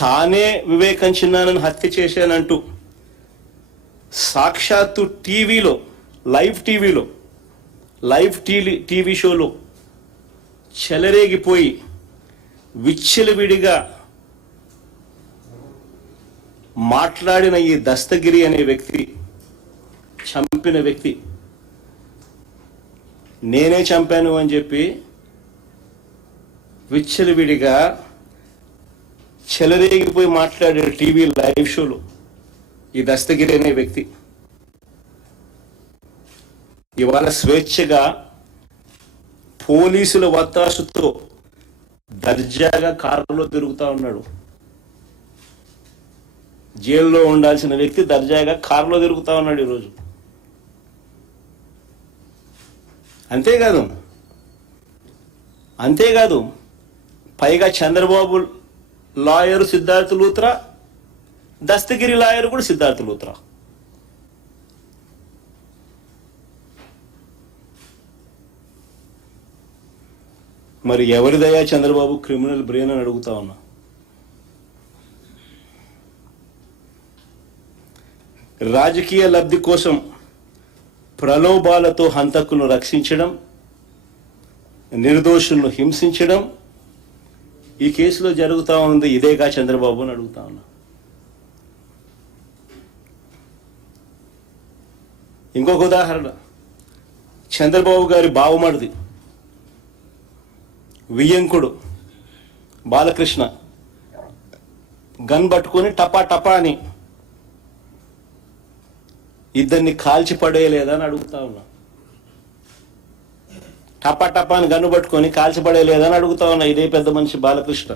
తానే వివేకం చిన్నానని హత్య చేశానంటూ సాక్షాత్తు టీవీలో లైవ్ టీవీ షోలో చెలరేగిపోయి విచ్చలవిడిగా మాట్లాడిన ఈ దస్తగిరి అనే వ్యక్తి, చంపిన వ్యక్తి, నేనే చంపాను అని చెప్పి విచ్చలవిడిగా చెలరేగిపోయి మాట్లాడే టీవీ లైవ్ షోలో ఈ దస్తగిరి అనే వ్యక్తి ఇవాళ స్వేచ్ఛగా పోలీసుల వత్తాసుతో దర్జాగా కారులో తిరుగుతూ ఉన్నాడు. జైల్లో ఉండాల్సిన వ్యక్తి దర్జాగా కారులో తిరుగుతూ ఉన్నాడు ఈరోజు. అంతేకాదు పైగా చంద్రబాబు లాయరు సిద్ధార్థ లూత్రా, దస్తగిరి లాయరు కూడా సిద్ధార్థ లూత్రా. మరి ఎవరిదయా చంద్రబాబు క్రిమినల్ బ్రెయిన్ అని అడుగుతా ఉన్నా. రాజకీయ లబ్ధి కోసం ప్రలోభాలతో హంతకులను రక్షించడం, నిర్దోషులను హింసించడం ఈ కేసులో జరుగుతూ ఉంది. ఇదేగా చంద్రబాబు అని అడుగుతా ఉన్నా. ఇంకొక ఉదాహరణ, చంద్రబాబు గారి బావమరిది వియ్యంకుడు బాలకృష్ణ గన్ పట్టుకొని టపా టపా అని ఇద్దరిని కాల్చి పడేయలేదా అని అడుగుతా ఉన్నా. టపా టపా అని గన్ను పట్టుకొని కాల్చి పడేయలేదా అని అడుగుతా ఉన్నా. ఇదే పెద్ద మనిషి బాలకృష్ణ,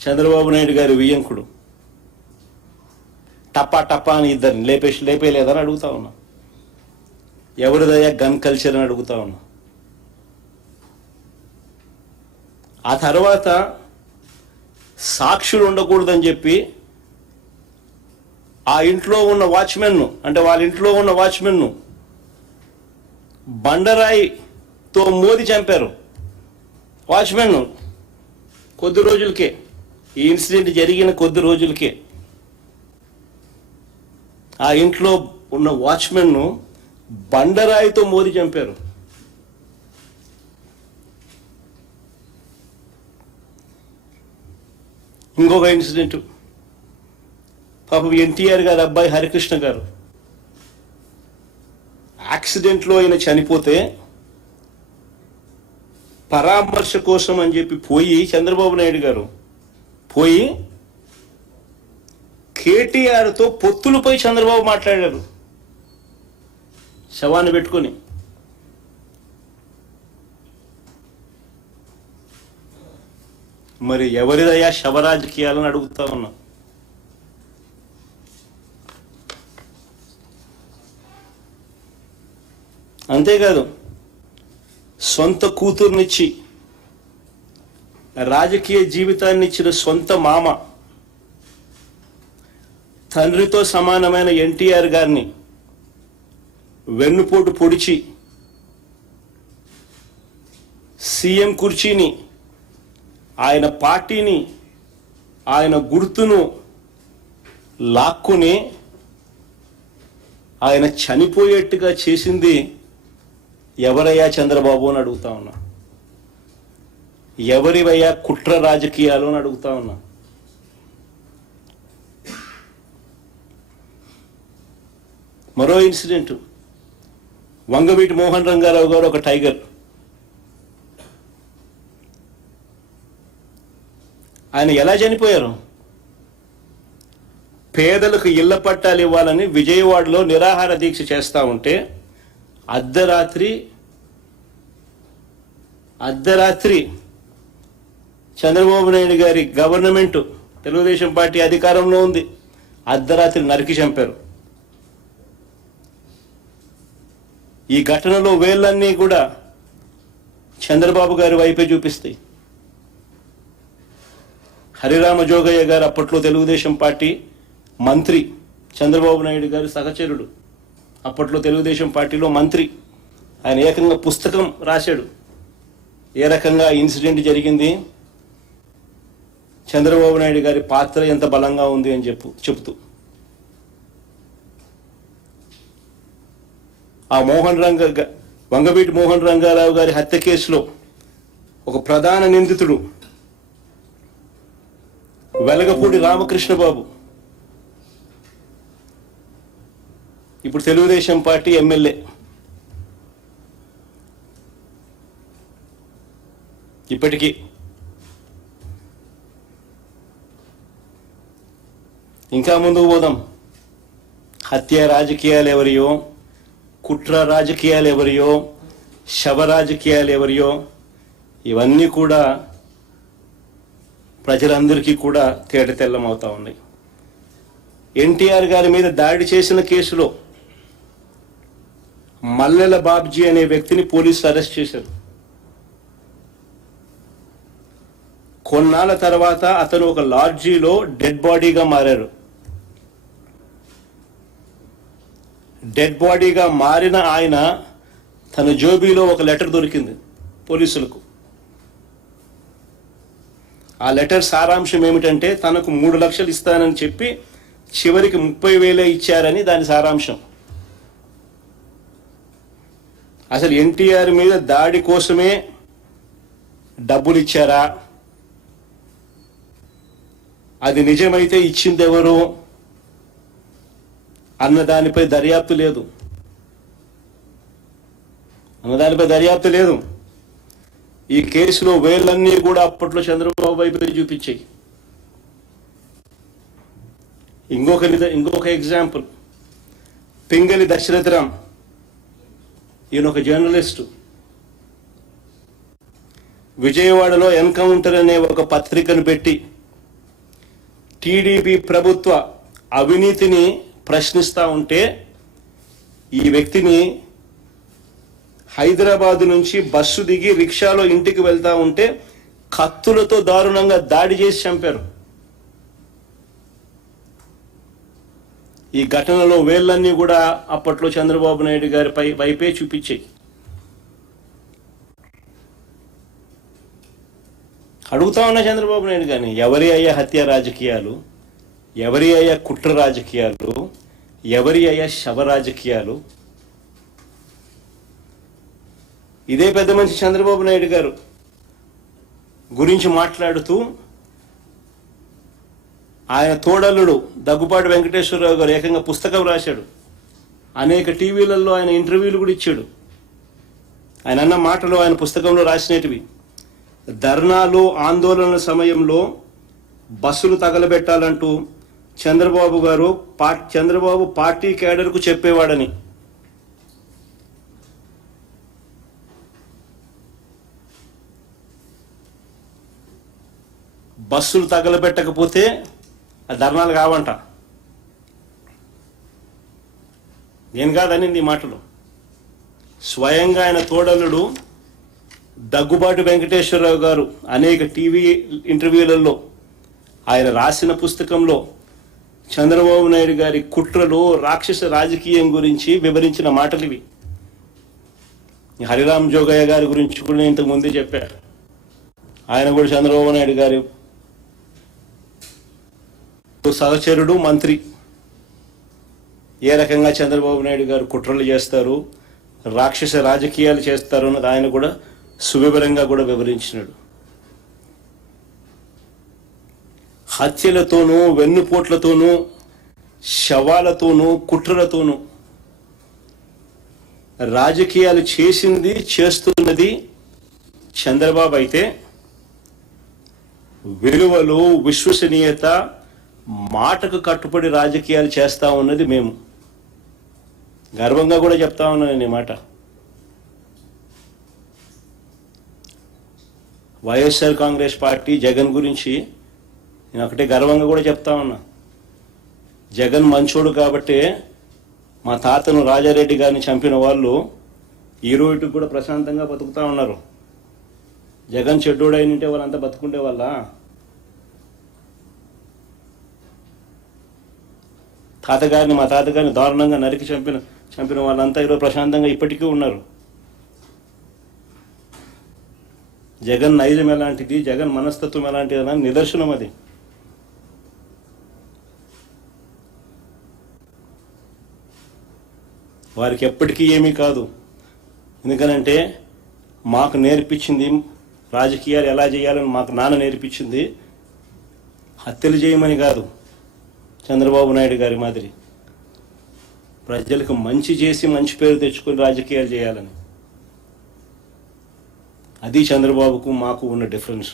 చంద్రబాబు నాయుడు గారి వియ్యంకుడు. టపా టపా అని ఇద్దరిని లేపేయలేదని అడుగుతా ఉన్నా. ఎవరిదయ్యా గన్ కల్చర్ అని అడుగుతా ఉన్నా. ఆ తర్వాత సాక్షులు ఉండకూడదని చెప్పి ఆ ఇంట్లో ఉన్న వాచ్మెన్ను, అంటే వాళ్ళ ఇంట్లో ఉన్న వాచ్మెన్ను బండరాయితో మోది చంపారు. వాచ్మెన్ను కొద్ది రోజులకే, ఈ ఇన్సిడెంట్ జరిగిన కొద్ది రోజులకే ఆ ఇంట్లో ఉన్న వాచ్మెన్ను బండరాయితో మోది చంపారు. ఇంకొక ఇన్సిడెంట్, పాపం ఎన్టీఆర్ గారి అబ్బాయి హరికృష్ణ గారు యాక్సిడెంట్లో ఆయన చనిపోతే పరామర్శ కోసం అని చెప్పి పోయి చంద్రబాబు నాయుడు గారు పోయి కేటీఆర్తో పొత్తులపై చంద్రబాబు మాట్లాడారు శవాన్ని పెట్టుకొని. మరి ఎవరిదయ్యా శవరాజకీయాలని అడుగుతా ఉన్నా. అంతేకాదు సొంత కూతుర్నిచ్చి రాజకీయ జీవితాన్ని ఇచ్చిన సొంత మామ, తండ్రితో సమానమైన ఎన్టీఆర్ గారిని వెన్నుపోటు పొడిచి సీఎం కుర్చీని, ఆయన పార్టీని, ఆయన గుర్తును లాక్కుని ఆయన చనిపోయేట్టుగా చేసింది ఎవరయ్యా చంద్రబాబు అని అడుగుతా ఉన్నా. ఎవరివయ్యా కుట్ర రాజకీయాలు అని అడుగుతా ఉన్నా. మరో ఇన్సిడెంట్, వంగవీటి మోహన్ రంగారావు గారు ఒక టైగర్. ఆయన ఎలా చనిపోయారు? పేదలకు ఇళ్ల పట్టాలు ఇవ్వాలని విజయవాడలో నిరాహార దీక్ష చేస్తూ ఉంటే అర్ధరాత్రి చంద్రబాబు నాయుడు గారి గవర్నమెంట్, తెలుగుదేశం పార్టీ అధికారంలో ఉంది, అర్ధరాత్రి నరికి చంపారు. ఈ ఘటనలో వేళ్ళన్నీ కూడా చంద్రబాబు గారి వైపే చూపిస్తాయి. హరిరామ జోగయ్య గారు అప్పట్లో తెలుగుదేశం పార్టీ మంత్రి, చంద్రబాబు నాయుడు గారి సహచరుడు, అప్పట్లో తెలుగుదేశం పార్టీలో మంత్రి. ఆయన ఏకంగా పుస్తకం రాశాడు ఏ రకంగా ఇన్సిడెంట్ జరిగింది, చంద్రబాబు నాయుడు గారి పాత్ర ఎంత బలంగా ఉంది అని చెప్తూ ఆ వంగవీటి మోహన్ రంగారావు గారి హత్య కేసులో ఒక ప్రధాన నిందితుడు వెలగపూడి రామకృష్ణబాబు ఇప్పుడు తెలుగుదేశం పార్టీ ఎమ్మెల్యే. ఇప్పటికీ ఇంకా ముందుకు పోదాం. హత్య రాజకీయాలు ఎవరియో, కుట్ర రాజకీయాలు ఎవరియో, శవ రాజకీయాలు ఎవరియో, ఇవన్నీ కూడా ప్రజలందరికీ కూడా తేటతెల్లమవుతా ఉన్నాయి. ఎన్టీఆర్ గారి మీద దాడి చేసిన కేసులో మల్లెల బాబ్జీ అనే వ్యక్తిని పోలీసులు అరెస్ట్ చేశారు. కొన్నాళ్ళ తర్వాత అతను ఒక లాడ్జీలో డెడ్ బాడీగా మారారు. డెడ్ బాడీగా మారిన ఆయన తన జోబీలో ఒక లెటర్ దొరికింది పోలీసులకు. ఆ లెటర్ సారాంశం ఏమిటంటే తనకు 3 లక్షలు ఇస్తానని చెప్పి చివరికి 30,000 ఇచ్చారని దాని సారాంశం. అసలు ఎన్టీఆర్ మీద దాడి కోసమే డబ్బులు ఇచ్చారా, అది నిజమైతే ఇచ్చింది ఎవరు అన్న దానిపై దర్యాప్తు లేదు. ఈ కేసులో వేళ్ళన్నీ కూడా అప్పట్లో చంద్రబాబు వైపు చూపించాయి. ఇంకొక ఎగ్జాంపుల్, పింగళి దశరథరామ్. ఈయన ఒక జర్నలిస్టు. విజయవాడలో ఎన్కౌంటర్ అనే ఒక పత్రికను పెట్టి టీడీపీ ప్రభుత్వ అవినీతిని ప్రశ్నిస్తూ ఉంటే ఈ వ్యక్తిని హైదరాబాద్ నుంచి బస్సు దిగి రిక్షాలో ఇంటికి వెళ్తా ఉంటే కత్తులతో దారుణంగా దాడి చేసి చంపారు. ఈ ఘటనలో వేళ్ళన్నీ కూడా అప్పట్లో చంద్రబాబు నాయుడు గారి వైపే చూపించాయి. అడుగుతా ఉన్నా చంద్రబాబు నాయుడు గారిని, ఎవరి అయ్యా హత్య రాజకీయాలు, ఎవరి అయ్యా కుట్ర రాజకీయాలు, ఎవరి అయ్యా శవ రాజకీయాలు? ఇదే పెద్ద మనిషి చంద్రబాబు నాయుడు గారు గురించి మాట్లాడుతూ ఆయన తోడల్లుడు దగ్గుపాటి వెంకటేశ్వరరావు గారు ఏకంగా పుస్తకం రాశాడు. అనేక టీవీలలో ఆయన ఇంటర్వ్యూలు కూడా ఇచ్చాడు. ఆయన అన్న మాటలు ఆయన పుస్తకంలో రాసినటివి. ధర్నాలు ఆందోళనల సమయంలో బస్సులు తగలబెట్టాలంటూ చంద్రబాబు పార్టీ కేడర్కు చెప్పేవాడని. బస్సులు తగలబెట్టకపోతే ఆ ధర్నాలు కావంట. నేను కాదనింది ఈ మాటలు. స్వయంగా ఆయన తోడల్లుడు దగ్గుబాటి వెంకటేశ్వరరావు గారు అనేక టీవీ ఇంటర్వ్యూలలో ఆయన రాసిన పుస్తకంలో చంద్రబాబు నాయుడు గారి కుట్రలు, రాక్షస రాజకీయం గురించి వివరించిన మాటలు ఇవి. హరిరామ్ జోగయ్య గారి గురించి కూడా నేను ఇంతకు ముందే చెప్పారు. ఆయన కూడా చంద్రబాబు నాయుడు గారి సహచరుడు, మంత్రి. ఏ రకంగా చంద్రబాబు నాయుడు గారు కుట్రలు చేస్తారు, రాక్షస రాజకీయాలు చేస్తారు అన్నది ఆయన కూడా సువివరంగా కూడా వివరించినాడు. హత్యలతోనూ, వెన్నుపోట్లతోనూ, శవాలతోనూ, కుట్రలతోనూ రాజకీయాలు చేస్తున్నది చంద్రబాబు అయితే, విలువలు, విశ్వసనీయత, మాటకు కట్టుబడి రాజకీయాలు చేస్తా ఉన్నది మేము. గర్వంగా కూడా చెప్తా ఉన్నాను నేను ఈ మాట. వైఎస్ఆర్ కాంగ్రెస్ పార్టీ జగన్ గురించి నేను ఒకటే గర్వంగా కూడా చెప్తా ఉన్నా. జగన్ మంచోడు కాబట్టే మా తాతను రాజారెడ్డి గారిని చంపిన వాళ్ళు ఈ రోజుకి కూడా ప్రశాంతంగా బతుకుతా ఉన్నారు. జగన్ చెడ్డోడు అయినంటే వాళ్ళంతా బతుకుండే వాళ్ళ. మా తాతగారిని దారుణంగా నరికి చంపిన వాళ్ళంతా ఈరోజు ప్రశాంతంగా ఇప్పటికీ ఉన్నారు. జగన్ నైజం ఎలాంటిది, జగన్ మనస్తత్వం ఎలాంటిది అని నిదర్శనం అది. వారికి ఎప్పటికీ ఏమీ కాదు. ఎందుకనంటే మాకు నేర్పించింది రాజకీయాలు ఎలా చేయాలని మాకు నాన్న నేర్పించింది హత్యలు చేయమని కాదు, చంద్రబాబు నాయుడు గారి మాదిరి ప్రజలకు మంచి చేసి మంచి పేరు తెచ్చుకొని రాజకీయాలు చేయాలని. అది చంద్రబాబుకు మాకు ఉన్న డిఫరెన్స్.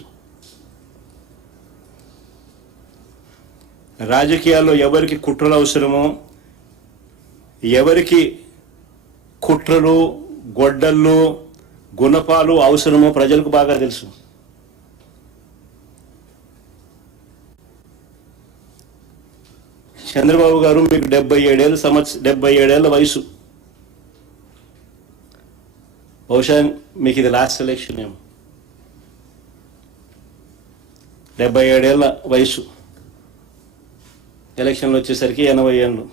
రాజకీయాల్లో ఎవరికి కుట్రలు అవసరమో, ఎవరికి కుట్రలు గొడ్డళ్ళు గుణపాలు అవసరమో ప్రజలకు బాగా తెలుసు. చంద్రబాబు గారు మీకు 77 ఏళ్ళ వయసు. బహుశా మీకు ఇది లాస్ట్ ఎలక్షన్ ఏమో. 77 ఏళ్ళ వయసు, ఎలక్షన్లు వచ్చేసరికి 80 ఏళ్ళు.